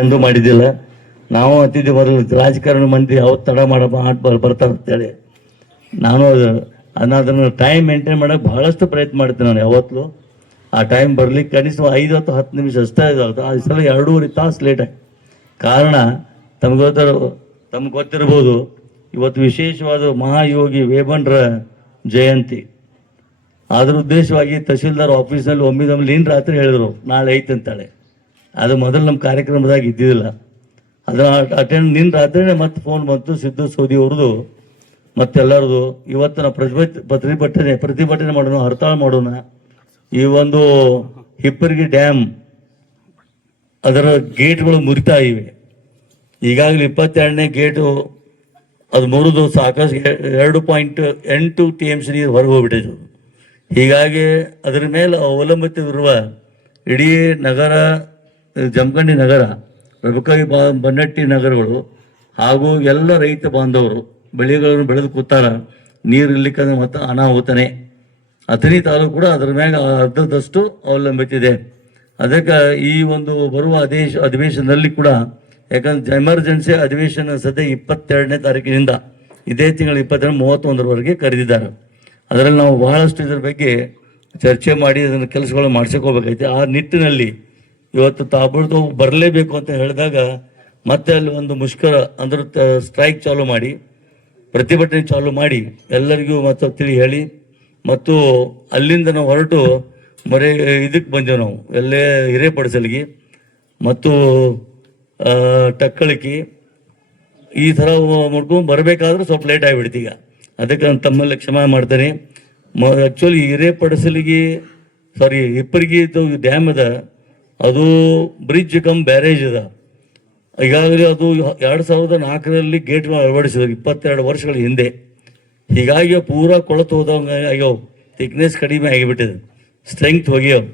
ಎಂದು ಮಾಡಿದ್ದಿಲ್ಲ. ನಾವು ಅತಿಥಿ ರಾಜಕಾರಣ ಮಂದಿ ಯಾವತ್ತು ತಡ ಬರ್ತಾರೆ ಅಂತೇಳಿ ನಾನು ಅದನ್ನು ಟೈಮ್ ಮೇಂಟೈನ್ ಮಾಡೋಕೆ ಬಹಳಷ್ಟು ಪ್ರಯತ್ನ ಮಾಡ್ತೀನಿ. ನಾನು ಯಾವತ್ತೂ ಆ ಟೈಮ್ ಬರ್ಲಿಕ್ಕೆ ಕನಿಷ್ಠ 5-10 ನಿಮಿಷ ಅಷ್ಟೇ ಇದಾವೆ. ಆ ಸಲ 2.5 ತಾಸು ಲೇಟ್ ಆಗಿ ಕಾರಣ ತಮ್ಗೆ ಗೊತ್ತಿರ್ಬೋದು, ಇವತ್ತು ವಿಶೇಷವಾದ ಮಹಾಯೋಗಿ ವೇಮನರ ಜಯಂತಿ. ಅದ್ರ ಉದ್ದೇಶವಾಗಿ ತಹಶೀಲ್ದಾರ್ ಆಫೀಸ್ನಲ್ಲಿ ಒಮ್ಮಿದೊಮ್ಮೆ ಲೀನ್ ರಾತ್ರಿ ಹೇಳಿದ್ರು ನಾಳೆ ಐತೆ ಅಂತೇಳಿ. ಅದು ಮೊದಲು ನಮ್ಮ ಕಾರ್ಯಕ್ರಮದಾಗ ಇದ್ದಿದ್ದಿಲ್ಲ. ಅದನ್ನು ಅಟೆಂಡ್ ನಿನ್ನ ರಾತ್ರಿನೇ ಮತ್ತೆ ಫೋನ್ ಬಂತು ಸಿದ್ದು ಸೌದಿ ಅವ್ರದ್ದು ಮತ್ತೆಲ್ಲರದು. ಇವತ್ತು ನಾವು ಪ್ರತಿಭಟನೆ ಮಾಡೋಣ, ಹರ್ತಾಳ ಮಾಡೋಣ. ಈ ಒಂದು ಹಿಪ್ಪರಗಿ ಡ್ಯಾಮ್ ಅದರ ಗೇಟ್ಗಳು ಮುರಿತಾ ಇವೆ. ಈಗಾಗಲೇ 22ನೇ ಗೇಟು ಅದು ಮುರಿದು ಸಾಕಷ್ಟು 2.8 TMC ನೀರು ಹೊರಗೆ ಹೋಗ್ಬಿಟ್ಟಿದ್ದು. ಹೀಗಾಗಿ ಅದರ ಮೇಲೆ ಅವಲಂಬಿತವಿರುವ ಇಡೀ ನಗರ, ಜಮಖಂಡಿ ನಗರ, ರಬಕವಿ ಬನ್ನಟ್ಟಿ ನಗರಗಳು ಹಾಗೂ ಎಲ್ಲ ರೈತ ಬಾಂಧವರು ಬೆಳೆಗಳನ್ನು ಬೆಳೆದು ಕೂತಾರ. ನೀರು ಇರ್ಲಿಕ್ಕಂದ್ರೆ ಮತ್ತು ಅನಾಹುತನೇ. ಅಥಣಿ ತಾಲೂಕು ಕೂಡ ಅದರ ಮ್ಯಾಗ ಅರ್ಧದಷ್ಟು ಅವಲಂಬಿತಿದೆ. ಅದಕ್ಕೆ ಈ ಒಂದು ಬರುವ ಅಧಿವೇಶನದಲ್ಲಿ ಕೂಡ, ಯಾಕಂದ್ರೆ ಎಮರ್ಜೆನ್ಸಿ ಅಧಿವೇಶನ ಸದ್ಯ 22ನೇ ತಾರೀಕಿನಿಂದ ಇದೇ ತಿಂಗಳ 31ರವರೆಗೆ ಕರೆದಿದ್ದಾರೆ. ಅದರಲ್ಲಿ ನಾವು ಬಹಳಷ್ಟು ಇದರ ಬಗ್ಗೆ ಚರ್ಚೆ ಮಾಡಿ ಅದನ್ನು ಕೆಲಸಗಳು ಮಾಡ್ಸೋಕೋಬೇಕೈತೆ. ಆ ನಿಟ್ಟಿನಲ್ಲಿ ಇವತ್ತು ತಾಬಳ್ದು ಬರಲೇಬೇಕು ಅಂತ ಹೇಳಿದಾಗ ಮತ್ತೆ ಅಲ್ಲಿ ಒಂದು ಮುಷ್ಕರ ಅಂದ್ರೆ ಸ್ಟ್ರೈಕ್ ಚಾಲು ಮಾಡಿ, ಪ್ರತಿಭಟನೆ ಚಾಲು ಮಾಡಿ ಎಲ್ಲರಿಗೂ ಮತ್ತೆ ತಿಳಿ ಹೇಳಿ ಮತ್ತು ಅಲ್ಲಿಂದ ನಾವು ಹೊರಟು ಇದಕ್ಕೆ ಬಂದೆವು. ನಾವು ಎಲ್ಲೇ ಹಿರೇಪಡಿಸಲಿಗೆ ಮತ್ತು ಟಕ್ಕಳಿಕೆ ಈ ಥರ ಮಾಡ್ಕೊಂಡು ಬರಬೇಕಾದ್ರೆ ಸ್ವಲ್ಪ ಲೇಟ್ ಆಗಿಬಿಡ್ತು. ಈಗ ಅದಕ್ಕೆ ನಾನು ತಮ್ಮಲ್ಲಿ ಕ್ಷಮೆ ಮಾಡ್ತೇನೆ. ಆ್ಯಕ್ಚುಲಿ ಹಿರೇಪಡಿಸಲಿಗೆ ಹಿಪ್ಪರಿಗೆ ಡ್ಯಾಮ್ ಅದ, ಅದು ಬ್ರಿಡ್ಜ್ ಕಮ್ ಬ್ಯಾರೇಜ್ ಅದ. ಈಗಾಗಲೇ ಅದು 2004ರಲ್ಲಿ ಗೇಟ್ಗಳು ಅಳವಡಿಸಿದ್ರು, 22 ವರ್ಷಗಳ ಹಿಂದೆ. ಹೀಗಾಗಿ ಪೂರಾ ಕೊಳತು ಹೋದಂಗೆ ಆಗ್ಯಾವ, ಥಿಕ್ನೆಸ್ ಕಡಿಮೆ ಆಗಿಬಿಟ್ಟಿದೆ, ಸ್ಟ್ರೆಂಗ್ತ್ ಹೋಗ್ಯಾವ.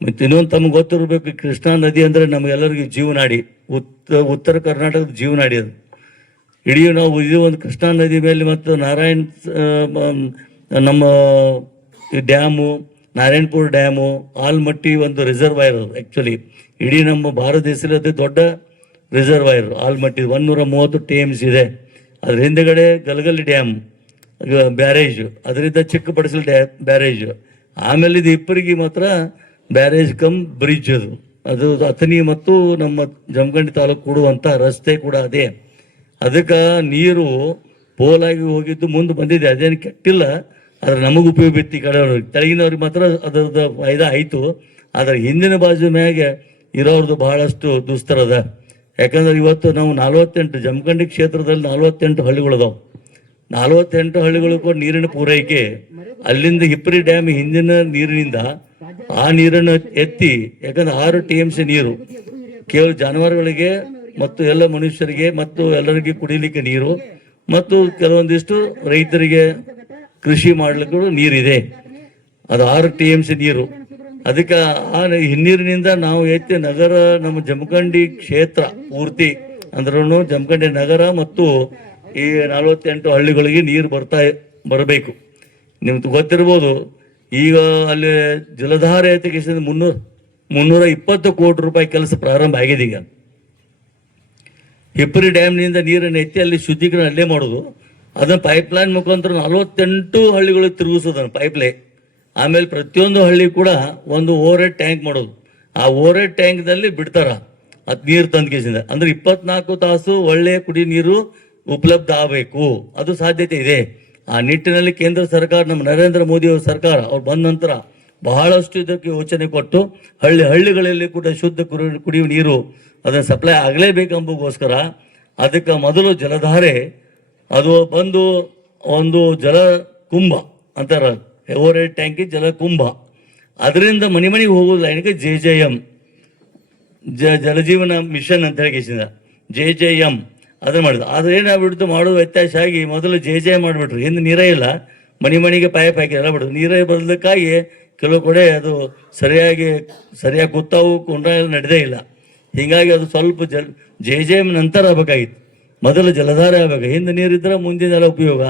ಮತ್ತು ಇನ್ನೊಂದು ತಮ್ಗೆ ಗೊತ್ತಿರಬೇಕು, ಕೃಷ್ಣಾ ನದಿ ಅಂದರೆ ನಮಗೆಲ್ಲರಿಗೂ ಜೀವನಾಡಿ, ಉತ್ತರ ಕರ್ನಾಟಕದ ಜೀವನಾಡಿ ಅದು. ಇಡೀ ನಾವು ಇದು ಒಂದು ಕೃಷ್ಣಾ ನದಿ ಮೇಲೆ ಮತ್ತು ನಮ್ಮ ಡ್ಯಾಮು, ನಾರಾಯಣಪುರ ಡ್ಯಾಮು, ಆಲ್ಮಟ್ಟಿ ಒಂದು ರಿಸರ್ವಾಯರ್ ಅದು. ಆ್ಯಕ್ಚುಲಿ ಇಡೀ ನಮ್ಮ ಭಾರತ ದೇಶದಲ್ಲಿ ಅತಿ ದೊಡ್ಡ ರಿಸರ್ವಾಯರ್ ಆಲ್ಮಟ್ಟಿ, 130 TMC ಇದೆ. ಅದ್ರ ಹಿಂದೆಗಡೆ ಗಲಗಲಿ ಡ್ಯಾಮ್ ಬ್ಯಾರೇಜ್, ಅದರಿಂದ ಚಿಕ್ಕಪಡಿಸಲು ಬ್ಯಾರೇಜ್. ಆಮೇಲೆ ಇದು ಹಿಪ್ಪರಿಗೆ ಮಾತ್ರ ಬ್ಯಾರೇಜ್ ಕಮ್ ಬ್ರಿಡ್ಜ್ ಅದು ಅಥಣಿ ಮತ್ತು ನಮ್ಮ ಜಮಖಂಡಿ ತಾಲೂಕು ಕೂಡುವಂಥ ರಸ್ತೆ ಕೂಡ ಅದೇ. ಅದಕ್ಕೆ ನೀರು ಪೋಲಾಗಿ ಹೋಗಿದ್ದು ಮುಂದೆ ಬಂದಿದೆ, ಅದೇನು ಕೆಟ್ಟಿಲ್ಲ. ಆದ್ರೆ ನಮಗೆ ಉಪಯೋಗ ಬಿತ್ತು. ಈ ಕಡೆ ತೆಳಗಿನವ್ರಿಗೆ ಮಾತ್ರ ಅದರದ್ದು ಫಾಯ್ದಾ ಆಯಿತು. ಆದರೆ ಹಿಂದಿನ ಬಾಜು ಮ್ಯಾಗೆ ಇರೋರ್ದು ಬಹಳಷ್ಟು ದುಸ್ತರದ. ಯಾಕಂದ್ರೆ ಇವತ್ತು ನಾವು 48 ಜಮಖಂಡಿ ಕ್ಷೇತ್ರದಲ್ಲಿ 48 ಹಳ್ಳಿಗಳದಾವೆ. 48 ಹಳ್ಳಿಗಳು ಕೂಡ ನೀರಿನ ಪೂರೈಕೆ ಅಲ್ಲಿಂದ ಹಿಪ್ಪರಿ ಡ್ಯಾಮ್ ಹಿಂದಿನ ನೀರಿನಿಂದ ಆ ನೀರನ್ನು ಎತ್ತಿ, ಯಾಕಂದ್ರೆ 6 TMC ನೀರು ಕೇವಲ ಜಾನುವಾರುಗಳಿಗೆ ಮತ್ತು ಎಲ್ಲ ಮನುಷ್ಯರಿಗೆ ಮತ್ತು ಎಲ್ಲರಿಗೆ ಕುಡಿಲಿಕ್ಕೆ ನೀರು ಮತ್ತು ಕೆಲವೊಂದಿಷ್ಟು ರೈತರಿಗೆ ಕೃಷಿ ಮಾಡಲಿಕ್ಕೂ ನೀರಿದೆ. ಅದು 6 TMC ನೀರು. ಅದಕ್ಕೆ ಆ ಹಿನ್ನೀರಿನಿಂದ ನಾವು ಎತ್ತಿ ನಗರ, ನಮ್ಮ ಜಮಖಂಡಿ ಕ್ಷೇತ್ರ ಪೂರ್ತಿ ಅಂದ್ರೂ ಜಮಖಂಡಿ ನಗರ ಮತ್ತು ಈ 48 ಹಳ್ಳಿಗಳಿಗೆ ನೀರು ಬರಬೇಕು. ನಿಮ್ಗೆ ಗೊತ್ತಿರ್ಬೋದು, ಈಗ ಅಲ್ಲಿ ಜಲಧಾರೆ ತೆಗೆಸಿದ 320 ಕೋಟಿ ರೂಪಾಯಿ ಕೆಲಸ ಪ್ರಾರಂಭ ಆಗಿದೆ. ಈಗ ಹಿಪ್ಪರಿ ಡ್ಯಾಮ್ನಿಂದ ನೀರನ್ನು ಎತ್ತಿ ಅಲ್ಲಿ ಶುದ್ಧೀಕರಣ ಅಲ್ಲೇ ಮಾಡೋದು, ಅದನ್ನು ಪೈಪ್ಲೈನ್ ಮುಖಾಂತರ 48 ಹಳ್ಳಿಗಳು ತಿರುಗಿಸೋದನ್ನು ಪೈಪ್ಲೈನ್. ಆಮೇಲೆ ಪ್ರತಿಯೊಂದು ಹಳ್ಳಿ ಕೂಡ ಒಂದು ಓವರ್ ಹೆಡ್ ಟ್ಯಾಂಕ್ ಮಾಡೋದು. ಆ ಓವರ್ ಹೆಡ್ ಟ್ಯಾಂಕ್ದಲ್ಲಿ ಬಿಡ್ತಾರ ಅದು ನೀರು ತಂದ್ಕೇಸಿಂದ. ಅಂದ್ರೆ 24 ತಾಸು ಒಳ್ಳೆಯ ಕುಡಿ ನೀರು ಉಪಲಬ್ಧ ಆಗಬೇಕು, ಅದು ಸಾಧ್ಯತೆ ಇದೆ. ಆ ನಿಟ್ಟಿನಲ್ಲಿ ಕೇಂದ್ರ ಸರ್ಕಾರ, ನಮ್ಮ ನರೇಂದ್ರ ಮೋದಿ ಅವರ ಸರ್ಕಾರ ಅವ್ರು ಬಂದ ನಂತರ ಬಹಳಷ್ಟು ಇದಕ್ಕೆ ಯೋಚನೆ ಕೊಟ್ಟು ಹಳ್ಳಿಗಳಲ್ಲಿ ಕೂಡ ಶುದ್ಧ ಕುಡಿಯುವ ನೀರು ಅದನ್ನು ಸಪ್ಲೈ ಆಗಲೇಬೇಕೆಂಬುಗೋಸ್ಕರ ಅದಕ್ಕೆ ಮೊದಲು ಜಲಧಾರೆ ಅದು ಬಂದು ಒಂದು ಜಲ ಕುಂಭ ಅಂತಾರ, ಓವರ್ ಹೆಡ್ ಟ್ಯಾಂಕಿ ಜಲ ಕುಂಭ. ಅದರಿಂದ ಮನೆಗೆ ಹೋಗೋದು ಲೈನ್ಗೆ JJM ಜಲಜೀವನ ಮಿಷನ್ ಅಂತ ಹೇಳಿಸಿದ JJM ಅದನ್ನು ಮಾಡಿದ್ರು. ಆದ್ರೆ ಏನಾಗ್ಬಿಡ್ತು, ಮಾಡೋದು ವ್ಯತ್ಯಾಸ ಆಗಿ ಮೊದಲು JJM ಮಾಡಿಬಿಟ್ರು. ಹಿಂದೆ ನೀರೇ ಇಲ್ಲ, ಮನೆಗೆ ಪೈಪ್ ಹಾಕಿ ಎಲ್ಲ ಬಿಡೋದು. ನೀರೇ ಬರೋದಕ್ಕಾಗಿ ಕೆಲವು ಕಡೆ ಅದು ಸರಿಯಾಗಿ ಕೂತಾವು ಕೊಂಡ್ರ ನಡೆದೇ ಇಲ್ಲ. ಹೀಗಾಗಿ ಅದು ಸ್ವಲ್ಪ JJM ನಂತರ ಆಗಬೇಕಾಗಿತ್ತು, ಮೊದಲು ಜಲಧಾರೆ ಆಗಬೇಕು. ಹಿಂದೆ ನೀರಿದ್ರೆ ಮುಂದಿನೆಲ್ಲ ಉಪಯೋಗ.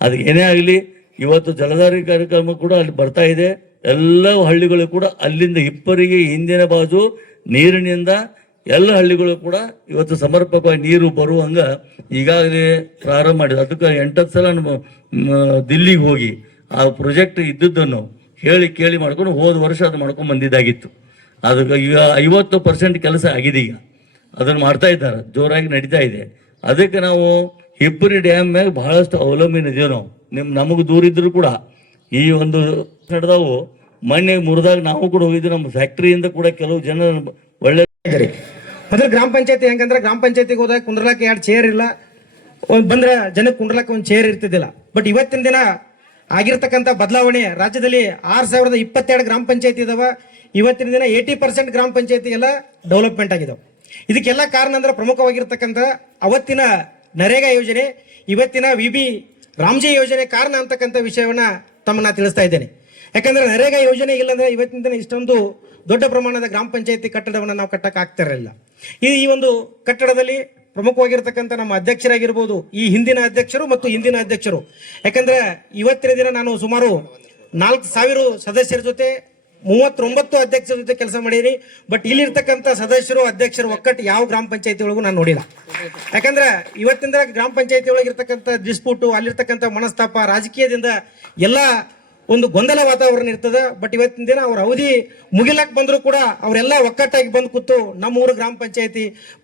ಅದಕ್ಕೆ ಏನೇ ಆಗಲಿ, ಇವತ್ತು ಜಲಧಾರೆ ಕಾರ್ಯಕ್ರಮ ಕೂಡ ಅಲ್ಲಿ ಬರ್ತಾ ಇದೆ. ಎಲ್ಲ ಹಳ್ಳಿಗಳು ಕೂಡ ಅಲ್ಲಿಂದ ಹಿಪ್ಪರಿಗೆ ಹಿಂದಿನ ಬಾಜು ನೀರಿನಿಂದ ಎಲ್ಲ ಹಳ್ಳಿಗಳು ಕೂಡ ಇವತ್ತು ಸಮರ್ಪಕವಾಗಿ ನೀರು ಬರುವಂಗ ಈಗಾಗಲೇ ಪ್ರಾರಂಭ ಮಾಡಿದ್ರು. ಅದಕ್ಕೆ 8 ಸಲ ದಿಲ್ಲಿಗೆ ಹೋಗಿ ಆ ಪ್ರಾಜೆಕ್ಟ್ ಇದ್ದದ್ದನ್ನು ಹೇಳಿ ಕೇಳಿ ಮಾಡ್ಕೊಂಡು ಹೋದ ವರ್ಷ ಅದು ಮಾಡ್ಕೊಂಡು ಬಂದಿದ್ದಾಗಿತ್ತು. ಅದಕ್ಕೆ ಈಗ 50% ಕೆಲಸ ಆಗಿದೆ. ಈಗ ಅದನ್ನು ಮಾಡ್ತಾ ಇದ್ದಾರೆ, ಜೋರಾಗಿ ನಡೀತಾ ಇದೆ. ಅದಕ್ಕೆ ನಾವು ಹಿಪ್ಪರಿ ಡ್ಯಾಮ್ ಮ್ಯಾಗ ಬಹಳಷ್ಟು ಅವಲಂಬನೆ ಇದೀವಿ ನಾವು. ನಮಗೆ ದೂರ ಇದ್ರು ಕೂಡ ಈ ಒಂದು ನಡೆದವು ಮೊನ್ನೆ ಮುರಿದಾಗ ನಾವು ಕೂಡ ಹೋಗಿದ್ವಿ. ನಮ್ಮ ಫ್ಯಾಕ್ಟ್ರಿಯಿಂದ ಕೂಡ ಕೆಲವು ಜನ ಒಳ್ಳೆ ಮೊದಲು ಗ್ರಾಮ ಪಂಚಾಯತಿ ಹೆಂಗಂದ್ರೆ ಗ್ರಾಮ ಪಂಚಾಯತಿಗೆ ಹೋದಾಗ ಕುಂದ್ರಲಕ್ಕೆ 2 ಚೇರ್ ಇಲ್ಲ, ಬಂದ್ರೆ ಜನಕ್ಕೆ ಕುಂಡ್ರಲಕ್ಕೆ ಒಂದು ಚೇರ್ ಇರ್ತಿದ್ದಿಲ್ಲ. ಬಟ್ ಇವತ್ತಿನ ದಿನ ಆಗಿರ್ತಕ್ಕಂಥ ಬದಲಾವಣೆ ರಾಜ್ಯದಲ್ಲಿ 6022 ಗ್ರಾಮ ಪಂಚಾಯತಿ ಇದಾವ. ಇವತ್ತಿನ ದಿನ 80% ಗ್ರಾಮ ಪಂಚಾಯತಿ ಎಲ್ಲ ಡೆವಲಪ್ಮೆಂಟ್ ಆಗಿದಾವೆ. ಇದಕ್ಕೆಲ್ಲ ಕಾರಣ ಅಂದ್ರೆ ಪ್ರಮುಖವಾಗಿರ್ತಕ್ಕಂಥ ಅವತ್ತಿನ ನರೇಗಾ ಯೋಜನೆ, ಇವತ್ತಿನ VB ರಾಮ್ಜಿ ಯೋಜನೆ ಕಾರಣ ಅಂತಕ್ಕಂಥ ವಿಷಯವನ್ನ ತಮ್ಮನ್ನ ತಿಳಿಸ್ತಾ ಇದ್ದೇನೆ. ಯಾಕಂದ್ರೆ ನರೇಗಾ ಯೋಜನೆ ಇಲ್ಲಂದ್ರೆ ಇವತ್ತಿನ ದಿನ ಇಷ್ಟೊಂದು ದೊಡ್ಡ ಪ್ರಮಾಣದ ಗ್ರಾಮ ಪಂಚಾಯತಿ ಕಟ್ಟಡವನ್ನು ನಾವು ಕಟ್ಟಕ್ಕೆ ಆಗ್ತಿರಲಿಲ್ಲ. ಈ ಒಂದು ಕಟ್ಟಡದಲ್ಲಿ ಪ್ರಮುಖವಾಗಿರ್ತಕ್ಕಂಥ ನಮ್ಮ ಅಧ್ಯಕ್ಷರಾಗಿರ್ಬೋದು, ಈ ಹಿಂದಿನ ಅಧ್ಯಕ್ಷರು ಮತ್ತು ಇಂದಿನ ಅಧ್ಯಕ್ಷರು. ಯಾಕಂದ್ರೆ ಇವತ್ತಿನ ದಿನ ನಾನು ಸುಮಾರು 4000 ಸದಸ್ಯರ ಜೊತೆ 39 ಅಧ್ಯಕ್ಷರ ಜೊತೆ ಕೆಲಸ ಮಾಡೀನಿ. ಬಟ್ ಇಲ್ಲಿರ್ತಕ್ಕಂಥ ಸದಸ್ಯರು ಅಧ್ಯಕ್ಷರು ಒಕ್ಕಟ್ಟು ಯಾವ ಗ್ರಾಮ ಪಂಚಾಯತಿ ಒಳಗೂ ನಾನು ನೋಡಿಲ್ಲ. ಯಾಕಂದ್ರೆ ಇವತ್ತಿನ ಗ್ರಾಮ ಪಂಚಾಯತಿ ಒಳಗಿರ್ತಕ್ಕಂಥ ಡಿಸ್ಪ್ಯೂಟು, ಅಲ್ಲಿರ್ತಕ್ಕಂಥ ಮನಸ್ತಾಪ, ರಾಜಕೀಯದಿಂದ ಎಲ್ಲ ಒಂದು ಗೊಂದಲ ವಾತಾವರಣ ಇರ್ತದೆ. ಬಟ್ ಇವತ್ತಿನ ದಿನ ಅವ್ರ ಅವಧಿ ಮುಗಿಲಕ್ಕೆ ಬಂದರೂ ಕೂಡ ಅವರೆಲ್ಲ ಒಕ್ಕಟ್ಟಾಗಿ ಬಂದು ಕೂತು ನಮ್ಮ ಊರು ಗ್ರಾಮ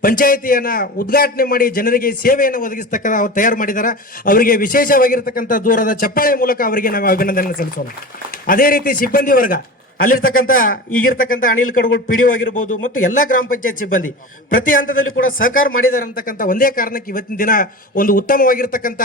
ಪಂಚಾಯತಿಯನ್ನ ಉದ್ಘಾಟನೆ ಮಾಡಿ ಜನರಿಗೆ ಸೇವೆಯನ್ನು ಒದಗಿಸ್ತಕ್ಕಂಥ ಅವ್ರು ತಯಾರು ಮಾಡಿದ್ದಾರೆ. ಅವರಿಗೆ ವಿಶೇಷವಾಗಿರ್ತಕ್ಕಂಥ ದೂರದ ಚಪ್ಪಾಳೆ ಮೂಲಕ ಅವರಿಗೆ ನಾವು ಅಭಿನಂದನೆ ಸಲ್ಲಿಸೋಣ. ಅದೇ ರೀತಿ ಸಿಬ್ಬಂದಿ ವರ್ಗ, ಅಲ್ಲಿರ್ತಕ್ಕಂಥ ಈಗಿರ್ತಕ್ಕಂಥ ಅನಿಲ್ ಕಡಗೋಳ್ PDO ಆಗಿರ್ಬೋದು ಮತ್ತು ಎಲ್ಲ ಗ್ರಾಮ ಪಂಚಾಯತ್ ಸಿಬ್ಬಂದಿ ಪ್ರತಿ ಹಂತದಲ್ಲಿ ಕೂಡ ಸಹಕಾರ ಮಾಡಿದ್ದಾರೆ ಅಂತಕ್ಕಂಥ ಒಂದೇ ಕಾರಣಕ್ಕೆ ಇವತ್ತಿನ ದಿನ ಒಂದು ಉತ್ತಮವಾಗಿರ್ತಕ್ಕಂಥ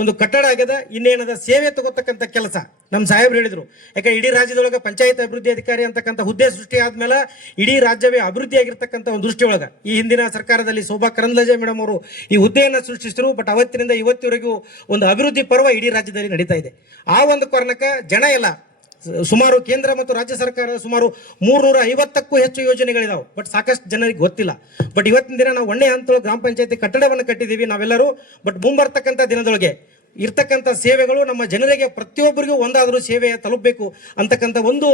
ಒಂದು ಕಟ್ಟಡ ಆಗ್ಯದ. ಇನ್ನೇನದ ಸೇವೆ ತಗೋತಕ್ಕಂಥ ಕೆಲಸ ನಮ್ಮ ಸಾಹೇಬ್ರು ಹೇಳಿದ್ರು. ಯಾಕಂದ್ರೆ ಇಡೀ ರಾಜ್ಯದೊಳಗೆ ಪಂಚಾಯತ್ ಅಭಿವೃದ್ಧಿ ಅಧಿಕಾರಿ ಅಂತಕ್ಕಂಥ ಹುದ್ದೆ ಸೃಷ್ಟಿ ಆದ್ಮೇಲೆ ಇಡೀ ರಾಜ್ಯವೇ ಅಭಿವೃದ್ಧಿ ಆಗಿರ್ತಕ್ಕಂಥ ಒಂದು ದೃಷ್ಟಿಯೊಳಗೆ ಈ ಹಿಂದಿನ ಸರ್ಕಾರದಲ್ಲಿ ಶೋಭಾ ಕರಂದ್ಲಾಜೆ ಮೇಡಮ್ ಅವರು ಈ ಹುದ್ದೆಯನ್ನು ಸೃಷ್ಟಿಸಿದ್ರು. ಬಟ್ ಅವತ್ತಿನಿಂದ ಇವತ್ತಿವರೆಗೂ ಒಂದು ಅಭಿವೃದ್ಧಿ ಪರ್ವ ಇಡೀ ರಾಜ್ಯದಲ್ಲಿ ನಡೀತಾ ಇದೆ. ಆ ಒಂದು ಕಾರಣಕ್ಕೆ ಜನ ಎಲ್ಲ ಸುಮಾರು ಕೇಂದ್ರ ಮತ್ತು ರಾಜ್ಯ ಸರ್ಕಾರ ಸುಮಾರು 350ಕ್ಕೂ ಹೆಚ್ಚು ಯೋಜನೆಗಳಿದಾವೆ. ಬಟ್ ಸಾಕಷ್ಟು ಜನರಿಗೆ ಗೊತ್ತಿಲ್ಲ. ಬಟ್ ಇವತ್ತಿನ ದಿನ ನಾವು ಒಂದೇ ಹಂತ ಗ್ರಾಮ ಪಂಚಾಯತಿ ಕಟ್ಟಡವನ್ನು ಕಟ್ಟಿದ್ದೀವಿ ನಾವೆಲ್ಲರೂ. ಬಟ್ ಮುಂಬರ್ತಕ್ಕಂಥ ದಿನದೊಳಗೆ ಇರ್ತಕ್ಕಂಥ ಸೇವೆಗಳು ನಮ್ಮ ಜನರಿಗೆ ಪ್ರತಿಯೊಬ್ಬರಿಗೂ ಒಂದಾದರೂ ಸೇವೆ ತಲುಪಬೇಕು ಅಂತಕ್ಕಂಥ ಒಂದು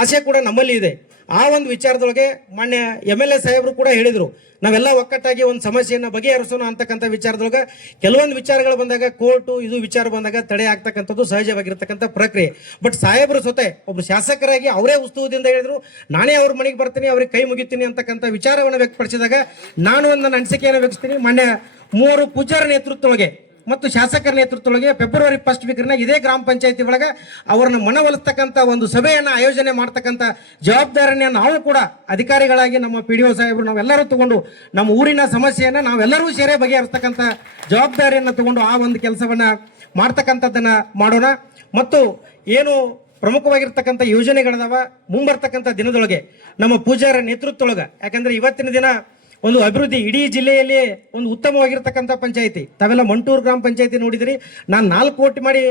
ಆಸೆ ಕೂಡ ನಮ್ಮಲ್ಲಿ ಇದೆ. ಆ ಒಂದು ವಿಚಾರದೊಳಗೆ ಮಾನ್ಯ MLA ಸಾಹೇಬರು ಕೂಡ ಹೇಳಿದರು, ನಾವೆಲ್ಲ ಒಕ್ಕಟ್ಟಾಗಿ ಒಂದು ಸಮಸ್ಯೆಯನ್ನು ಬಗೆಹರಿಸೋಣ ಅಂತಕ್ಕಂಥ ವಿಚಾರದೊಳಗೆ ಕೆಲವೊಂದು ವಿಚಾರಗಳು ಬಂದಾಗ ಕೋರ್ಟು ಇದು ವಿಚಾರ ಬಂದಾಗ ತಡೆ ಆಗ್ತಕ್ಕಂಥದ್ದು ಸಹಜವಾಗಿರ್ತಕ್ಕಂಥ ಪ್ರಕ್ರಿಯೆ. ಬಟ್ ಸಾಹೇಬರು ಸ್ವತಃ ಒಬ್ಬರು ಶಾಸಕರಾಗಿ ಅವರೇ ಉತ್ಸವದಿಂದ ಹೇಳಿದ್ರು, ನಾನೇ ಅವ್ರ ಮನೆಗೆ ಬರ್ತೀನಿ, ಅವ್ರಿಗೆ ಕೈ ಮುಗಿತೀನಿ ಅಂತಕ್ಕಂಥ ವಿಚಾರವನ್ನು ವ್ಯಕ್ತಪಡಿಸಿದಾಗ ನಾನು ಒಂದು ನನ್ನ ಅನಿಸಿಕೆಯನ್ನು ವ್ಯಕ್ತಿಸ್ತೀನಿ. ಮಾನ್ಯ 3 ಪೂಜಾರ ನೇತೃತ್ವದೊಳಗೆ ಮತ್ತು ಶಾಸಕರ ನೇತೃತ್ವದೊಳಗೆ ಫೆಬ್ರವರಿ 1st ವೀಕ್ನಾಗ ಇದೇ ಗ್ರಾಮ ಪಂಚಾಯತಿ ಒಳಗೆ ಅವರನ್ನು ಮನವೊಲಿಸ್ತಕ್ಕಂಥ ಒಂದು ಸಭೆಯನ್ನು ಆಯೋಜನೆ ಮಾಡ್ತಕ್ಕಂಥ ಜವಾಬ್ದಾರಿಯನ್ನು ನಾವು ಕೂಡ ಅಧಿಕಾರಿಗಳಾಗಿ ನಮ್ಮ PDO ಸಾಹೇಬರು ನಾವೆಲ್ಲರೂ ತಗೊಂಡು ನಮ್ಮ ಊರಿನ ಸಮಸ್ಯೆಯನ್ನು ನಾವೆಲ್ಲರೂ ಸೇರಿ ಬಗೆಹರಿಸ್ತಕ್ಕಂಥ ಜವಾಬ್ದಾರಿಯನ್ನು ತಗೊಂಡು ಆ ಒಂದು ಕೆಲಸವನ್ನು ಮಾಡ್ತಕ್ಕಂಥದ್ದನ್ನು ಮಾಡೋಣ. ಮತ್ತು ಏನು ಪ್ರಮುಖವಾಗಿರ್ತಕ್ಕಂಥ ಯೋಜನೆಗಳದಾವ ಮುಂಬರ್ತಕ್ಕಂಥ ದಿನದೊಳಗೆ ನಮ್ಮ ಪೂಜಾರ ನೇತೃತ್ವದೊಳಗೆ, ಯಾಕಂದ್ರೆ ಇವತ್ತಿನ ದಿನ ಒಂದು ಅಭಿವೃದ್ಧಿ ಇಡೀ ಜಿಲ್ಲೆಯಲ್ಲಿ ಒಂದು ಉತ್ತಮವಾಗಿರ್ತಕ್ಕಂಥ ಪಂಚಾಯತಿ ತಾವೆಲ್ಲ ಮಂಟೂರು ಗ್ರಾಮ ಪಂಚಾಯತಿ ನೋಡಿದಿರಿ. ನಾನು 4 ಕೋಟಿ ಮಾಡಿ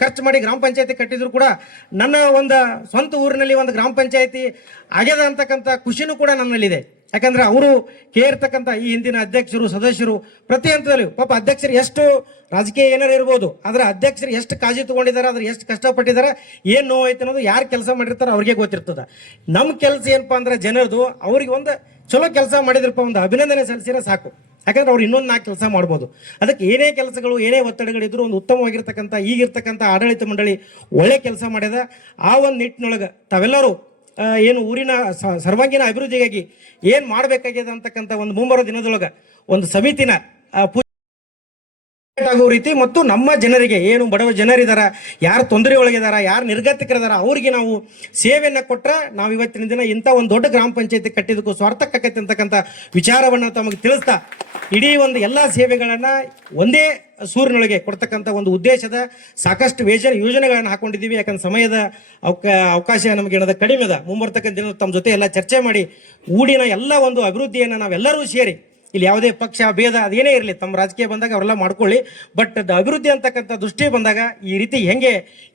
ಖರ್ಚು ಮಾಡಿ ಗ್ರಾಮ ಪಂಚಾಯತಿ ಕಟ್ಟಿದ್ರು ಕೂಡ ನನ್ನ ಒಂದು ಸ್ವಂತ ಊರಿನಲ್ಲಿ ಒಂದು ಗ್ರಾಮ ಪಂಚಾಯತಿ ಆಗ್ಯದ ಅಂತಕ್ಕಂಥ ಖುಷಿನೂ ಕೂಡ ನನ್ನಲ್ಲಿದೆ. ಯಾಕಂದ್ರೆ ಅವರು ಕೇರ್ತಕ್ಕಂಥ ಈ ಹಿಂದಿನ ಅಧ್ಯಕ್ಷರು ಸದಸ್ಯರು ಪ್ರತಿ ಹಂತದಲ್ಲಿ ಪಾಪ ಅಧ್ಯಕ್ಷರು ಎಷ್ಟು ರಾಜಕೀಯ ಏನಾರು ಇರ್ಬೋದು, ಆದ್ರೆ ಅಧ್ಯಕ್ಷರು ಎಷ್ಟು ಕಾಳಜಿ ತಗೊಂಡಿದ್ದಾರೆ, ಅದ್ರ ಎಷ್ಟು ಕಷ್ಟಪಟ್ಟಿದ್ದಾರೆ, ಏನು ನೋವು ಐತೆ ಅನ್ನೋದು ಯಾರು ಕೆಲಸ ಮಾಡಿರ್ತಾರೆ ಅವ್ರಿಗೆ ಗೊತ್ತಿರ್ತದ. ನಮ್ಮ ಕೆಲಸ ಏನಪ್ಪಾ ಅಂದ್ರೆ ಜನರದು ಅವ್ರಿಗೆ ಒಂದು ಚಲೋ ಕೆಲಸ ಮಾಡಿದ್ರಪ್ಪ ಒಂದು ಅಭಿನಂದನೆ ಸಲ್ಲಿಸಿದ್ರೆ ಸಾಕು. ಯಾಕಂದ್ರೆ ಅವ್ರು ಇನ್ನೊಂದು 4 ಕೆಲಸ ಮಾಡ್ಬೋದು. ಅದಕ್ಕೆ ಏನೇ ಕೆಲಸಗಳು ಏನೇ ಒತ್ತಡಗಳಿದ್ರು ಒಂದು ಉತ್ತಮವಾಗಿರ್ತಕ್ಕಂಥ ಈಗಿರ್ತಕ್ಕಂಥ ಆಡಳಿತ ಮಂಡಳಿ ಒಳ್ಳೆ ಕೆಲಸ ಮಾಡ್ಯದ. ಆ ಒಂದು ನಿಟ್ಟಿನೊಳಗೆ ತಾವೆಲ್ಲರೂ ಏನು ಊರಿನ ಸರ್ವಾಂಗೀಣ ಅಭಿವೃದ್ಧಿಗಾಗಿ ಏನು ಮಾಡಬೇಕಾಗ್ಯದ ಅಂತಕ್ಕಂಥ ಒಂದು ಮುಂಬರೋ ದಿನದೊಳಗೆ ಒಂದು ಸಮಿತಿನ ಆಗೋ ರೀತಿ ಮತ್ತು ನಮ್ಮ ಜನರಿಗೆ ಏನು ಬಡವ ಜನರಿದಾರ, ಯಾರು ತೊಂದರೆ ಒಳಗಿದಾರ, ಯಾರು ನಿರ್ಗತಿಕರಿದಾರ ಅವರಿಗೆ ನಾವು ಸೇವೆಯನ್ನು ಕೊಟ್ಟರೆ ನಾವು ಇವತ್ತಿನ ದಿನ ಇಂಥ ಒಂದು ದೊಡ್ಡ ಗ್ರಾಮ ಪಂಚಾಯತಿ ಕಟ್ಟಿದಕ್ಕೂ ಸ್ವಾರ್ಥಕ್ಕಾಗತ್ತೆ ಅಂತಕ್ಕಂಥ ವಿಚಾರವನ್ನು ತಮಗೆ ತಿಳಿಸ್ತಾ ಇಡೀ ಒಂದು ಎಲ್ಲ ಸೇವೆಗಳನ್ನು ಒಂದೇ ಸೂರಿನೊಳಗೆ ಕೊಡ್ತಕ್ಕಂಥ ಒಂದು ಉದ್ದೇಶದ ಸಾಕಷ್ಟು ಯೋಜನೆಗಳನ್ನು ಹಾಕೊಂಡಿದ್ದೀವಿ. ಯಾಕಂದ್ರೆ ಸಮಯದ ಅವಕಾಶ ನಮಗೆ ಏನದ ಕಡಿಮೆ ಅದ. ಮುಂಬರ್ತಕ್ಕಂಥ ದಿನ ತಮ್ಮ ಜೊತೆ ಎಲ್ಲ ಚರ್ಚೆ ಮಾಡಿ ಊಡಿನ ಎಲ್ಲ ಒಂದು ಅಭಿವೃದ್ಧಿಯನ್ನು ನಾವೆಲ್ಲರೂ ಸೇರಿ, ಇಲ್ಲಿ ಯಾವುದೇ ಪಕ್ಷ ಭೇದ ಅದೇನೇ ಇರಲಿ, ತಮ್ಮ ರಾಜಕೀಯ ಬಂದಾಗ ಅವರೆಲ್ಲ ಮಾಡ್ಕೊಳ್ಳಿ, ಬಟ್ ಅಭಿವೃದ್ಧಿ ಅಂತಕ್ಕಂಥ ದೃಷ್ಟಿ ಬಂದಾಗ ಈ ರೀತಿ ಹೆಂಗೆ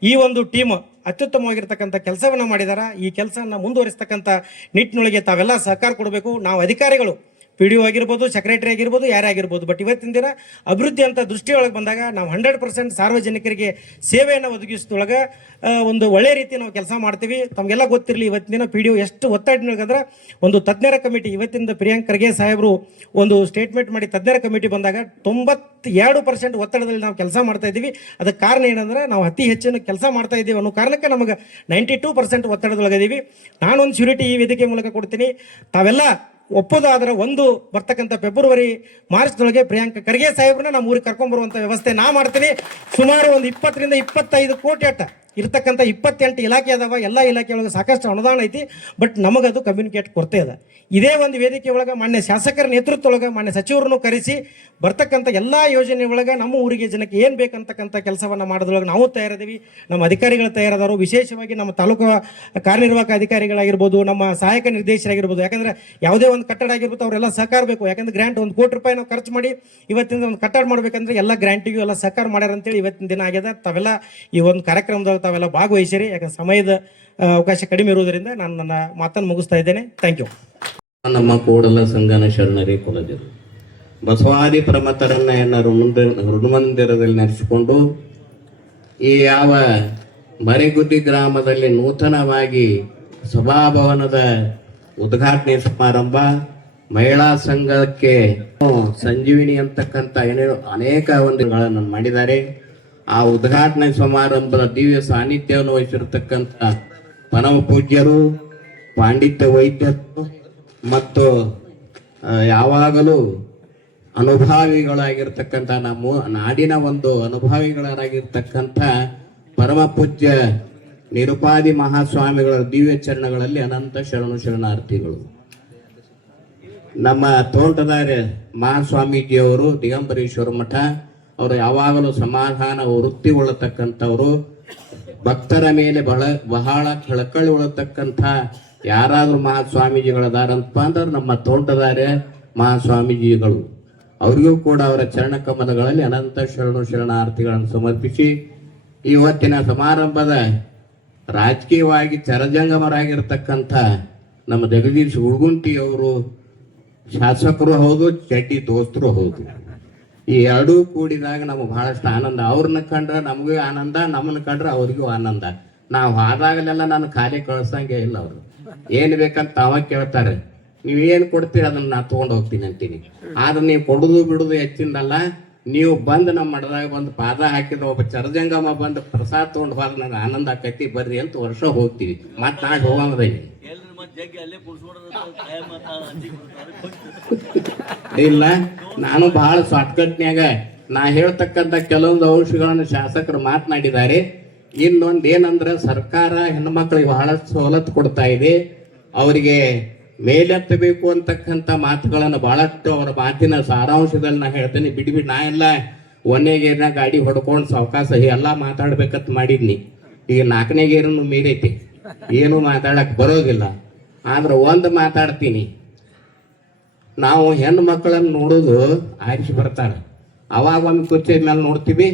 ಈ ಒಂದು ಟೀಮ್ ಅತ್ಯುತ್ತಮವಾಗಿರ್ತಕ್ಕಂಥ ಕೆಲಸವನ್ನು ಮಾಡಿದಾರ, ಈ ಕೆಲಸವನ್ನು ಮುಂದುವರಿಸ್ತಕ್ಕಂಥ ನಿಟ್ಟಿನೊಳಗೆ ತಾವೆಲ್ಲ ಸಹಕಾರ ಕೊಡಬೇಕು. ನಾವು ಅಧಿಕಾರಿಗಳು ಪಿ ಡಿ ಒ ಆಗಿರ್ಬೋದು, ಸೆಕ್ರೆಟರಿ ಆಗಿರ್ಬೋದು, ಯಾರೇ ಆಗಿರ್ಬೋದು. ಬಟ್ ಇವತ್ತಿನ ದಿನ ಅಭಿವೃದ್ಧಿ ಅಂತ ದೃಷ್ಟಿಯೊಳಗೆ ಬಂದಾಗ ನಾವು 100% ಸಾರ್ವಜನಿಕರಿಗೆ ಸೇವೆಯನ್ನು ಒದಗಿಸೋದೊಳಗೆ ಒಂದು ಒಳ್ಳೆ ರೀತಿ ನಾವು ಕೆಲಸ ಮಾಡ್ತೀವಿ. ತಮಗೆಲ್ಲ ಗೊತ್ತಿರಲಿ, ಇವತ್ತಿನ ದಿನ ಪಿ ಡಿ ಒ ಎಷ್ಟು ಒತ್ತಡನೊಳಗಂದ್ರೆ ಒಂದು ತಜ್ಞರ ಕಮಿಟಿ, ಇವತ್ತಿನ ಪ್ರಿಯಾಂಕ್ ಖರ್ಗೆ ಸಾಹೇಬರು ಒಂದು ಸ್ಟೇಟ್ಮೆಂಟ್ ಮಾಡಿ ತಜ್ಞರ ಕಮಿಟಿ ಬಂದಾಗ 92% ಒತ್ತಡದಲ್ಲಿ ನಾವು ಕೆಲಸ ಮಾಡ್ತಾ ಇದ್ದೀವಿ. ಅದಕ್ಕೆ ಕಾರಣ ಏನಂದ್ರೆ ನಾವು ಅತಿ ಹೆಚ್ಚಿನ ಕೆಲಸ ಮಾಡ್ತಾ ಇದ್ದೀವಿ ಅನ್ನೋ ಕಾರಣಕ್ಕೆ ನಮಗೆ 92% ಒತ್ತಡದೊಳಗಿದ್ದೀವಿ. ನಾನೊಂದು ಶ್ಯೂರಿಟಿ ಈ ವೇದಿಕೆ ಮೂಲಕ ಕೊಡ್ತೀನಿ. ತಾವೆಲ್ಲ ಒಪ್ಪೋದಾದ್ರೆ ಒಂದು ಬರ್ತಕ್ಕಂಥ ಫೆಬ್ರವರಿ ಮಾರ್ಚ್ದೊಳಗೆ ಪ್ರಿಯಾಂಕ್ ಖರ್ಗೆ ಸಾಹೇಬ್ರನ್ನ ನಮ್ಮ ಊರಿಗೆ ಕರ್ಕೊಂಡ್ಬರುವಂಥ ವ್ಯವಸ್ಥೆ ನಾ ಮಾಡ್ತೀನಿ. ಸುಮಾರು ಒಂದು 20 ರಿಂದ 25 ಕೋಟಿ ಅಟ್ಟ ಇರ್ತಕ್ಕಂಥ 28 ಇಲಾಖೆ ಅದಾವ. ಎಲ್ಲ ಇಲಾಖೆ ಒಳಗೆ ಸಾಕಷ್ಟು ಅನುದಾನ ಐತಿ. ಬಟ್ ನಮಗದು ಕಮ್ಯುನಿಕೇಟ್ ಕೊರತೆ ಅದ. ಇದೇ ಒಂದು ವೇದಿಕೆ ಒಳಗೆ ಮಾನ್ಯ ಶಾಸಕರ ನೇತೃತ್ವದೊಳಗೆ ಮಾನ್ಯ ಸಚಿವರನ್ನು ಕರೆಸಿ ಬರ್ತಕ್ಕಂಥ ಎಲ್ಲ ಯೋಜನೆ ಒಳಗೆ ನಮ್ಮ ಊರಿಗೆ ಜನಕ್ಕೆ ಏನು ಬೇಕಂತಕ್ಕಂಥ ಕೆಲಸವನ್ನು ಮಾಡೋದ್ರೊಳಗೆ ನಾವು ತಯಾರಿದ್ದೀವಿ. ನಮ್ಮ ಅಧಿಕಾರಿಗಳು ತಯಾರಾದವರು, ವಿಶೇಷವಾಗಿ ನಮ್ಮ ತಾಲೂಕು ಕಾರ್ಯನಿರ್ವಾಹಕ ಅಧಿಕಾರಿಗಳಾಗಿರ್ಬೋದು, ನಮ್ಮ ಸಹಾಯಕ ನಿರ್ದೇಶಕರಾಗಿರ್ಬೋದು. ಯಾಕಂದ್ರೆ ಯಾವುದೇ ಒಂದು ಕಟ್ಟಡ ಆಗಿರ್ಬೋದು ಅವರೆಲ್ಲ ಸಹಕಾರ ಬೇಕು. ಯಾಕಂದ್ರೆ ಗ್ರ್ಯಾಂಟ್ 1 ಕೋಟಿ ರೂಪಾಯಿ ನಾವು ಖರ್ಚು ಮಾಡಿ ಇವತ್ತಿನ ಒಂದು ಕಟ್ಟಡ ಮಾಡಬೇಕಂದ್ರೆ ಎಲ್ಲ ಗ್ರ್ಯಾಂಟಿಗೂ ಎಲ್ಲ ಸಹಕಾರ ಮಾಡ್ಯಾರ ಅಂತೇಳಿ ಇವತ್ತಿನ ದಿನ ಆಗ್ಯದ. ತಾವೆಲ್ಲ ಈ ಒಂದು ಕಾರ್ಯಕ್ರಮದಾಗ ತಾವೆಲ್ಲ ಭಾಗವಹಿಸಿರಿ. ಯಾಕಂದ್ರೆ ಸಮಯದ ಅವಕಾಶ ಕಡಿಮೆ ಇರುವುದರಿಂದ ನಾನು ನನ್ನ ಮಾತನ್ನು ಮುಗಿಸ್ತಾ ಇದ್ದೇನೆ. Thank you. ನಮ್ಮ ಕೂಡಲ ಸಂಗನ ಶರಣರಿ ಕುಲದಿರು ಬಸವಾದಿ ಪ್ರಮತರನ್ನ ಹೃನ್ಮಂದಿರದಲ್ಲಿ ನಡೆಸಿಕೊಂಡು ಈ ಯಾವ ಮರೆಗುದ್ದಿ ಗ್ರಾಮದಲ್ಲಿ ನೂತನವಾಗಿ ಸಭಾಭವನದ ಉದ್ಘಾಟನೆ ಸಮಾರಂಭ, ಮಹಿಳಾ ಸಂಘಕ್ಕೆ ಸಂಜೀವಿನಿ ಅಂತಕ್ಕಂಥ ಏನೇನು ಅನೇಕ ಒಂದುಗಳನ್ನು ಮಾಡಿದ್ದಾರೆ. ಆ ಉದ್ಘಾಟನೆ ಸಮಾರಂಭದ ದಿವ್ಯ ಸಾನ್ನಿಧ್ಯವನ್ನು ವಹಿಸಿರ್ತಕ್ಕಂಥ ಪರಮ ಪೂಜ್ಯರು, ಪಾಂಡಿತ್ಯ ವೈದ್ಯರು ಮತ್ತು ಯಾವಾಗಲೂ ಅನುಭಾವಿಗಳಾಗಿರ್ತಕ್ಕಂಥ ನಮ್ಮ ನಾಡಿನ ಒಂದು ಅನುಭಾವಿಗಳಾಗಿರ್ತಕ್ಕಂಥ ಪರಮ ಪೂಜ್ಯ ನಿರುಪಾದಿ ಮಹಾಸ್ವಾಮಿಗಳ ದಿವ್ಯ ಚರಣಗಳಲ್ಲಿ ಅನಂತ ಶರಣಾರ್ಥಿಗಳು. ನಮ್ಮ ತೋಂಟದಾರ್ಯ ಮಹಾಸ್ವಾಮೀಜಿಯವರು ದಿಗಂಬರೇಶ್ವರ ಮಠ ಅವರು ಯಾವಾಗಲೂ ಸಮಾಧಾನ ವೃತ್ತಿ ಉಳ್ಳತಕ್ಕಂಥವ್ರು, ಭಕ್ತರ ಮೇಲೆ ಬಹಳ ಕಳಕಳಿ ಉಳ್ಳತಕ್ಕಂಥ ಯಾರಾದ್ರೂ ಮಹಾಸ್ವಾಮೀಜಿಗಳದಾರಂತ ಅಂದ್ರೆ ನಮ್ಮ ತೋಂಟದಾರ್ಯ ಮಹಾಸ್ವಾಮೀಜಿಗಳು. ಅವರಿಗೂ ಕೂಡ ಅವರ ಚರಣ ಕಮಲಗಳಲ್ಲಿ ಅನಂತ ಶರಣಾರ್ಥಿಗಳನ್ನು ಸಮರ್ಪಿಸಿ ಇವತ್ತಿನ ಸಮಾರಂಭದ ರಾಜಕೀಯವಾಗಿ ಚರಜಂಗಮರಾಗಿರ್ತಕ್ಕಂಥ ನಮ್ಮ ಜಗದೀಶ್ ಹುಡುಗುಂಟಿ ಅವರು ಶಾಸಕರು ಹೌದು, ಚಡ್ಡಿ ದೋಸ್ತರು ಹೌದು. ಈ ಎರಡೂ ಕೂಡಿದಾಗ ನಮಗೆ ಬಹಳಷ್ಟು ಆನಂದ. ಅವ್ರನ್ನ ಕಂಡ್ರೆ ನಮಗೂ ಆನಂದ, ನಮ್ಮನ್ನ ಕಂಡ್ರೆ ಅವ್ರಿಗೂ ಆನಂದ. ನಾವು ಆದಾಗಲೆಲ್ಲ ನಾನು ಖಾಲಿ ಕಳ್ಸಂಗೆ ಇಲ್ಲ. ಅವರು ಏನ್ ಬೇಕಂತ ತಾವ ಕೇಳ್ತಾರೆ, ನೀವೇನು ಕೊಡ್ತೀರಿ ಅದನ್ನ ನಾ ತಗೊಂಡು ಹೋಗ್ತೀನಿ ಅಂತೀನಿ. ಆದ್ರೆ ನೀವು ಕೊಡುದು ಬಿಡುದು ಹೆಚ್ಚಿಂದಲ್ಲ. ನೀವು ಬಂದು ನಮ್ಮ ಮಠದಾಗ ಬಂದು ಪಾದ ಹಾಕಿದ ಒಬ್ಬ ಚರಜಂಗಮ ಬಂದು ಪ್ರಸಾದ ತಗೊಂಡು ಹೋದ್ರೆ ನನಗೆ ಆನಂದ ಆಕೈತಿ, ಬರ್ರಿ ಅಂತ ವರ್ಷ ಹೋಗ್ತೀವಿ. ಮತ್ತೆ ನಾಳೆ ಹೋಗಂಗ್ರಿ ಇಲ್ಲ. ನಾನು ಬಹಳ ಶಾರ್ಟ್ಕಟ್ನ್ಯಾಗ ನಾ ಹೇಳ್ತಕ್ಕಂಥ ಕೆಲವೊಂದು ಅಂಶಗಳನ್ನು ಶಾಸಕರು ಮಾತನಾಡಿದ್ದಾರೆ. ಇನ್ನೊಂದು ಏನಂದ್ರೆ ಸರ್ಕಾರ ಹೆಣ್ಮಕ್ಳಿಗೆ ಬಹಳಷ್ಟು ಸವಲತ್ತು ಕೊಡ್ತಾ ಇದೆ. ಅವರಿಗೆ ಮೇಲೆತ್ತಬೇಕು ಅಂತಕ್ಕಂಥ ಮಾತುಗಳನ್ನು ಬಹಳಷ್ಟು ಅವರ ಮಾತಿನ ಸಾರಾಂಶದಲ್ಲಿ ನಾ ಹೇಳ್ತೇನೆ. ಬಿಡಿ ನಾ ಎಲ್ಲ ಒಂದನೇ ಗೇರ್ನ ಗಾಡಿ ಹೊಡ್ಕೊಂಡು ಸಾವಕಾಶ ಎಲ್ಲ ಮಾತಾಡ್ಬೇಕಂತ ಮಾಡಿದ್ನಿ. ಈಗ 4ನೇ ಗೇರನ್ನು ಮೀರೈತಿ, ಏನು ಮಾತಾಡಕ್ ಬರೋದಿಲ್ಲ. ಆದ್ರೆ ಒಂದು ಮಾತಾಡ್ತೀನಿ, ನಾವು ಹೆಣ್ಣು ಮಕ್ಕಳನ್ನು ನೋಡೋದು ಆರಿಸಿ ಬರ್ತಾರೆ. ಅವಾಗ ಒಮ್ಮೆ ಕುರ್ಚಿ ಮೇಲೆ ನೋಡ್ತೀವಿ,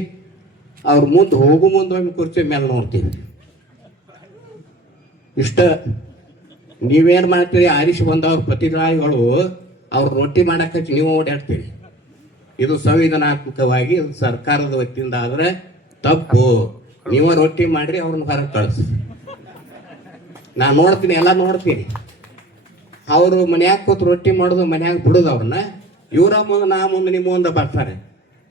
ಅವ್ರ ಮುಂದೆ ಹೋಗು ಮುಂದೆ ಒಮ್ಮೆ ಕುರ್ಚಿ ಮೇಲೆ ನೋಡ್ತೀವಿ. ಇಷ್ಟ ನೀವೇನು ಮಾಡ್ತೀರಿ, ಆರಿಸಿ ಬಂದವ್ರ ಪ್ರತಿನಿಧಿಗಳು ಅವ್ರ ರೊಟ್ಟಿ ಮಾಡಕ್ಕೆ ನೀವು ಓಡಾಡ್ತೀರಿ. ಇದು ಸಂವಿಧಾನಾತ್ಮಕವಾಗಿ ಸರ್ಕಾರದ ವತಿಯಿಂದ ಆದ್ರೆ ತಪ್ಪು. ನೀವು ರೊಟ್ಟಿ ಮಾಡ್ರಿ, ಅವ್ರನ್ನ ಹೊರಗೆ ಕಳಿಸಿ. ನಾ ನೋಡ್ತೀನಿ, ಎಲ್ಲ ನೋಡ್ತೀನಿ. ಅವರು ಮನ್ಯಾಗ ಕೂತು ರೊಟ್ಟಿ ಮಾಡೋದು, ಮನ್ಯಾಗ ಬಿಡೋದು ಅವ್ರನ್ನ. ಇವರ ಮುಂದೆ ನಾ ಮುಂದೆ ನಿಮ್ಮ ಮುಂದೆ ಬರ್ತಾರೆ.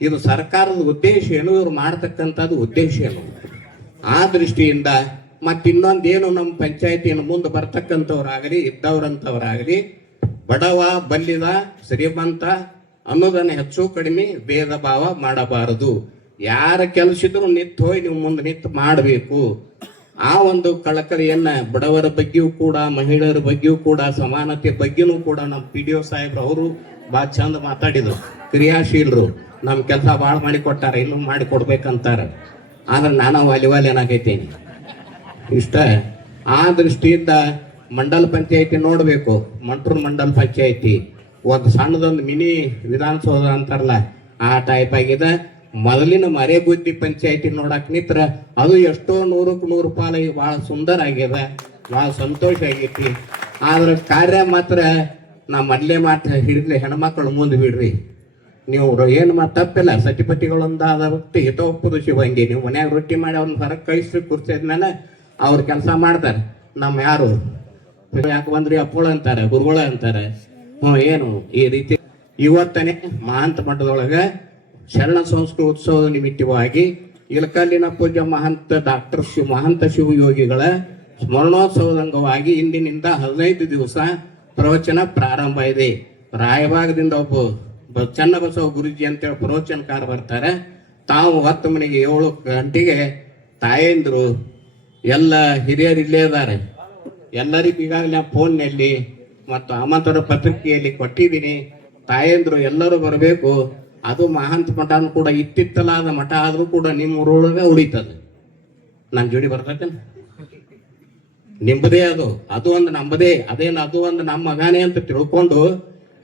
ಇದು ಸರ್ಕಾರದ ಉದ್ದೇಶ ಏನು, ಇವ್ರು ಮಾಡ್ತಕ್ಕಂಥದ್ದು ಉದ್ದೇಶ ಏನು? ಆ ದೃಷ್ಟಿಯಿಂದ ಮತ್ತಿನ್ನೊಂದೇನು, ನಮ್ಮ ಪಂಚಾಯತಿಯನ್ನು ಮುಂದೆ ಬರ್ತಕ್ಕಂಥವ್ರಾಗಲಿ ಇದ್ದವ್ರಂಥವ್ರಾಗಲಿ ಬಡವ ಬಲ್ಲಿದ ಶ್ರೀಮಂತ ಅನ್ನೋದನ್ನ ಹೆಚ್ಚು ಕಡಿಮೆ ಭೇದ ಭಾವ ಮಾಡಬಾರದು. ಯಾರ ಕೆಲಸ ಇದ್ರು ನಿಂತು ಹೋಗಿ ನೀವು ಮುಂದೆ ನಿಂತು ಮಾಡಬೇಕು. ಆ ಒಂದು ಕಳಕಳಿಯನ್ನ ಬಡವರ ಬಗ್ಗೆಯೂ ಕೂಡ, ಮಹಿಳೆಯರ ಬಗ್ಗೆಯೂ ಕೂಡ, ಸಮಾನತೆ ಬಗ್ಗೆನೂ ಕೂಡ ನಮ್ಮ PDO ಸಾಹೇಬ್ರು ಅವರು ಭಾಳ ಚಂದ ಮಾತಾಡಿದ್ರು. ಕ್ರಿಯಾಶೀಲರು, ನಮ್ಮ ಕೆಲಸ ಭಾಳ ಮಾಡಿಕೊಟ್ಟಾರೆ, ಇನ್ನೂ ಮಾಡಿಕೊಡ್ಬೇಕಂತಾರ. ಆದ್ರೆ ನಾನು ವಾಲಿವಾಲ್ ಏನಾಗೈತೇನಿ ಇಷ್ಟ. ಆ ದೃಷ್ಟಿಯಿಂದ ಮಂಡಲ ಪಂಚಾಯತಿ ನೋಡಬೇಕು. ಮಂಟ್ರೂರು ಮಂಡಲ ಪಂಚಾಯತಿ ಒಂದು ಸಣ್ಣದೊಂದು ಮಿನಿ ವಿಧಾನಸೌಧ ಅಂತಾರಲ್ಲ, ಆ ಟೈಪ್ ಆಗಿದೆ. ಮೊದಲಿನ ಮರೆಬುದ್ಧಿ ಪಂಚಾಯತಿ ನೋಡಕ್ ನಿತ್ರ ಅದು ಎಷ್ಟೋ 100ಕ್ಕೆ 100 ಪಾಲು ಬಹಳ ಸುಂದರ ಆಗ್ಯದ, ಬಹಳ ಸಂತೋಷ ಆಗೈತಿ. ಆದ್ರೆ ಕಾರ್ಯ ಮಾತ್ರ ನಾ ಮೊದಲೇ ಮಾತು ಹಿಡಿದ್ಲಿ, ಹೆಣ್ಮಕ್ಳು ಮುಂದೆ ಬಿಡ್ರಿ. ನೀವು ಏನು ತಪ್ಪಿಲ್ಲ, ಸತಿಪತಿಗಳೊಂದಾದ ವ್ಯಕ್ತಿ ಹಿತೋಪುದು ಶಿವಂಗಿ. ನೀವು ಮನ್ಯಾಗ ರೊಟ್ಟಿ ಮಾಡಿ ಅವ್ರನ್ನ ಹೊರಗೆ ಕಳಿಸಿ ಕೂರ್ಸಿದ್ಮೇಲೆ ಅವ್ರು ಕೆಲಸ ಮಾಡ್ತಾರೆ. ನಮ್ಮ ಯಾರು ಯಾಕೆ ಬಂದ್ರಿ ಅಪ್ಪುಳ ಅಂತಾರೆ, ಗುರುಗಳ ಅಂತಾರೆ. ಏನು ಈ ರೀತಿ ಇವತ್ತನೇ ಮಹಾಂತ ಮಠದೊಳಗೆ ಶರಣ ಸಂಸ್ಕೃತಿ ಉತ್ಸವದ ನಿಮಿತ್ತವಾಗಿ ಇಳಕಲ್ಲಿನ ಪೂಜ್ಯ ಮಹಂತ ಶಿವಯೋಗಿಗಳ ಸ್ಮರಣೋತ್ಸವದ ಅಂಗವಾಗಿ ಇಂದಿನಿಂದ 15 ದಿವಸ ಪ್ರವಚನ ಪ್ರಾರಂಭ ಇದೆ. ರಾಯಭಾಗದಿಂದ ಒಬ್ಬ ಚನ್ನಬಸವ ಗುರುಜಿ ಅಂತೇಳಿ ಪ್ರವಚನಕಾರ ಬರ್ತಾರೆ. ತಾವು 10 ಮಣಿಗೆ 7 ಗಂಟೆಗೆ ತಾಯಂದ್ರು ಎಲ್ಲ ಹಿರಿಯರು ಇಲ್ಲೇ ಇದ್ದಾರೆ. ಎಲ್ಲರಿಗೂ ಈಗಾಗಲೇ ಫೋನ್ನಲ್ಲಿ ಮತ್ತು ಆಮಂತ್ರಣ ಪತ್ರಿಕೆಯಲ್ಲಿ ಕೊಟ್ಟಿದ್ದೀನಿ. ತಾಯಂದ್ರು ಎಲ್ಲರೂ ಬರಬೇಕು. ಅದು ಮಹಾಂತ ಮಠನೂ ಕೂಡ ಇತ್ತಿತ್ತಲಾದ ಮಠ ಆದರೂ ಕೂಡ ನಿಮ್ಮ ಊರೊಳಗೆ ಉಳಿತದೆ. ನನ್ನ ಜೋಡಿ ಬರ್ತೈತೆ ನಿಂಬದೇ, ಅದು ಒಂದು ನಂಬದೇ. ಅದೇನು ಅದು ಒಂದು ನಮ್ಮ ಮಗನೇ ಅಂತ ತಿಳ್ಕೊಂಡು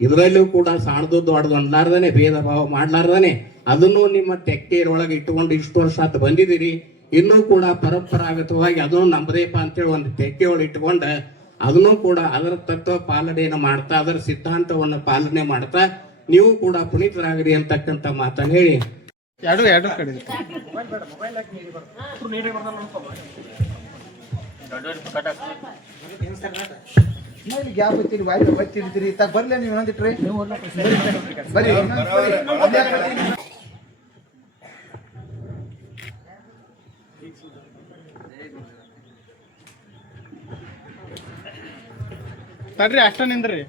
ಇದರಲ್ಲೂ ಕೂಡ ಸಣ್ಣದು ದೊಡ್ಡದು ಅನ್ಲಾರ್ದಾನೆ, ಭೇದ ಭಾವ ಮಾಡ್ಲಾರ್ದಾನೆ ಅದನ್ನು ನಿಮ್ಮ ತೆಕ್ಕೆಯರೊಳಗೆ ಇಟ್ಟುಕೊಂಡು ಇಷ್ಟು ವರ್ಷ ಅಂತ ಬಂದಿದ್ದೀರಿ. ಇನ್ನೂ ಕೂಡ ಪರಂಪರಾಗತವಾಗಿ ಅದನ್ನು ನಂಬದೇಪ ಅಂತೇಳಿ ಒಂದು ತೆಕ್ಕೆಯೊಳಗೆ ಇಟ್ಕೊಂಡು ಅದನ್ನು ಕೂಡ ಅದರ ತತ್ವ ಪಾಲನೆಯನ್ನು ಮಾಡ್ತಾ, ಅದರ ಸಿದ್ಧಾಂತವನ್ನು ಪಾಲನೆ ಮಾಡ್ತಾ ನೀವು ಕೂಡ ಪುನೀತರಾಗಿರಿ ಅಂತಕ್ಕಂಥ ಮಾತನ್ನು ಹೇಳಿ ಎರಡು ಕಡೆ ಗ್ಯಾಪ್ ಇರ್ತೀರಿ, ಬಾಯಿ ಬತ್ತಿರ್ತೀರಿ. ಬರ್ಲಿ ನೀವು ಒಂದಿಟ್ರಿ ಬರ್ರಿ. ತಡ್ರಿ ಅಷ್ಟ ನಿಂದ್ರಿ.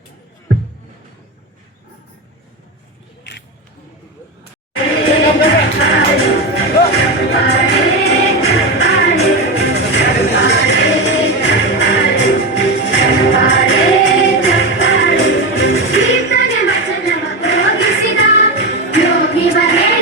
ಕೀರ್ತನೆ ವಚನವ ಯೋಗಿ ಬರೇ